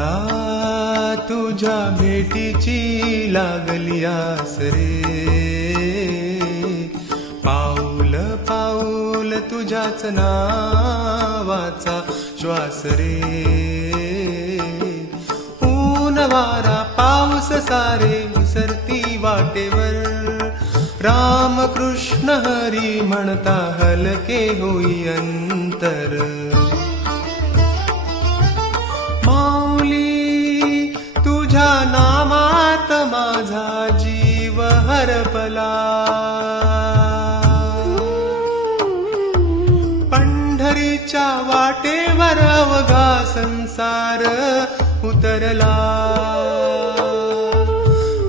विठ्ठला तुझ्या भेटीची लागली आस रे, पाऊल पाऊल तुझ्याच नावाचा श्वास रे. ऊन वारा पाऊस सारे विसरती वाटेवर, राम कृष्ण हरी म्हणता हलके होई अंतर. माऊली तुझ्या नामात माझा जीव हरपला, पंढरीच्या वाटेवर अवघा संसार उतरला.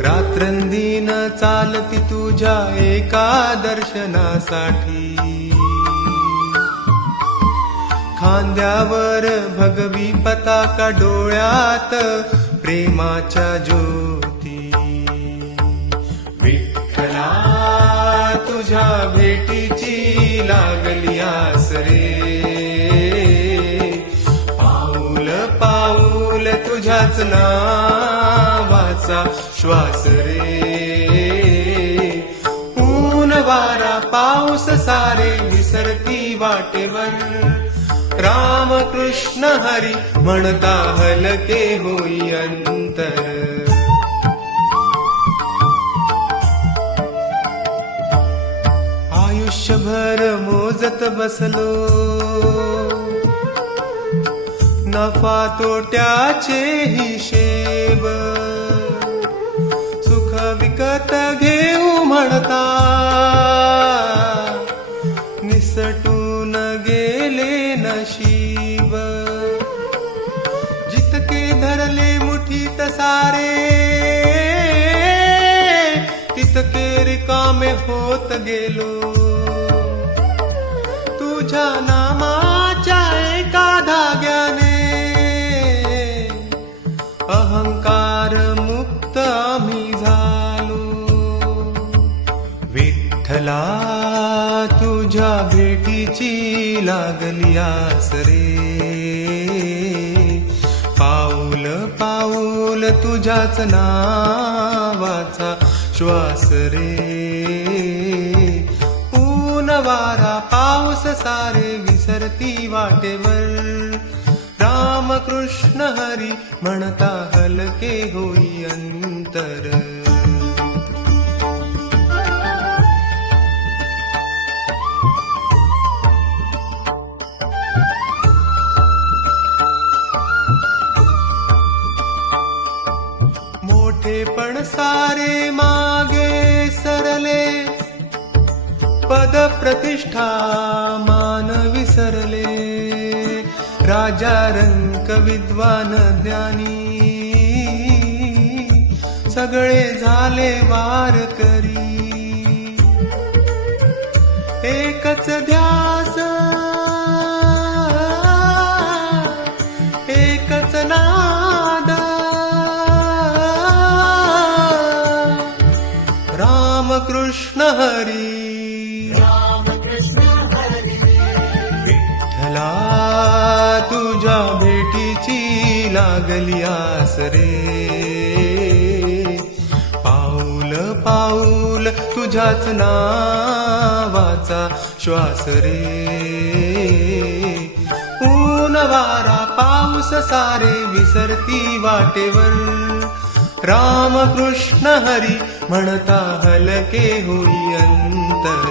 रात्रंदिन चालती तुझ्या एका दर्शनासाठी, खांद्यावर भगवी पताका, डोळ्यात प्रेमाच्या ज्योती. विठ्ठला तुझ्या भेटीची लागली आस रे, पाऊल पाऊल तुझ्याच नावाचा श्वास रे. ऊन वारा पाऊस सारे विसरती वाटेवर, राम कृष्ण हरी म्हणता हलके होई अंतर. आयुष्यभर मोजत बसलो नफा तोट्याचे हिशेब, सुख विकत घेऊ म्हणता निसटून गेले नशीब. जितके धरले मुठीत सारे, तितके रिकामे होत गेलो. तुझ्या नामाच्या एका धाग्याने अहंकार मुक्त आम्ही झालो. विठ्ठला तुझ्या भेटीची लागली आस रे, पाऊल पाऊल तुझ्याच नावाचा श्वास रे. ऊन वारा पाऊस सारे विसरती वाटेवर, राम कृष्ण हरी म्हणता हलके होई अंतर. मोठेपण सारे मागे सरले, पद प्रतिष्ठा मान विसरले. राजा रंक विद्वान ज्ञानी सगळे झाले वारकरी. एकच ध्यास एकच नाद, राम कृष्ण हरी. विठ्ठला तुझ्या भेटीची लागली आस रे, पाऊल पाऊल तुझ्याच नावाचा श्वास रे. ऊन वारा पाऊस सारे विसरती वाटेवर, राम कृष्ण हरी म्हणता हलके होई अंतर.